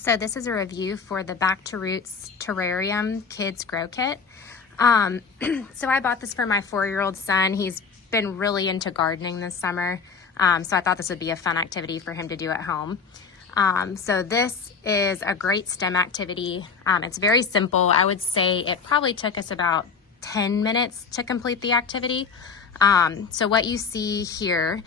So this is a review for the Back to Roots Terrarium Kids Grow Kit. So I bought this for my 4-year-old son. He's been really into gardening this summer. So I thought this would be a fun activity for him to do at home. So this is a great STEM activity. It's very simple. I would say it probably took us about 10 minutes to complete the activity. So what you see here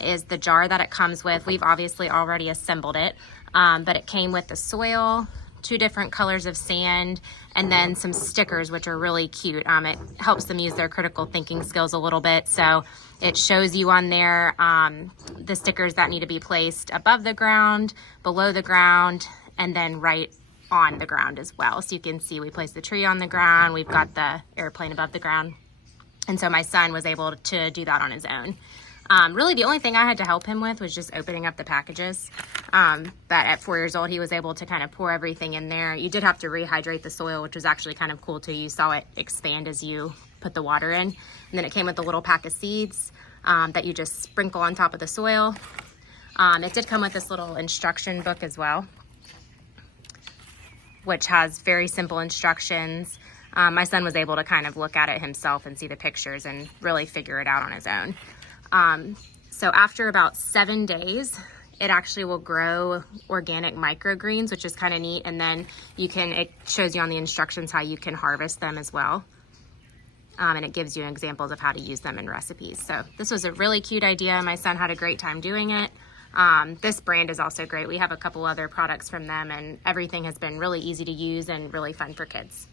is the jar that it comes with. We've obviously already assembled it, but it came with the soil, 2 different colors of sand, and then some stickers, which are really cute. It helps them use their critical thinking skills a little bit. So it shows you on there the stickers that need to be placed above the ground, below the ground, and then right on the ground as well. So you can see we placed the tree on the ground, we've got the airplane above the ground. And so my son was able to do that on his own. Really the only thing I had to help him with was just opening up the packages. But at 4 years old, he was able to kind of pour everything in there. You did have to rehydrate the soil, which was actually kind of cool too. You saw it expand as you put the water in. And then it came with a little pack of seeds that you just sprinkle on top of the soil. It did come with this little instruction book as well, which has very simple instructions. My son was able to kind of look at it himself and see the pictures and really figure it out on his own. So after about 7 days, it actually will grow organic microgreens, which is kind of neat. And then it shows you on the instructions how you can harvest them as well. And it gives you examples of how to use them in recipes. So this was a really cute idea. My son had a great time doing it. This brand is also great. We have a couple other products from them, and everything has been really easy to use and really fun for kids.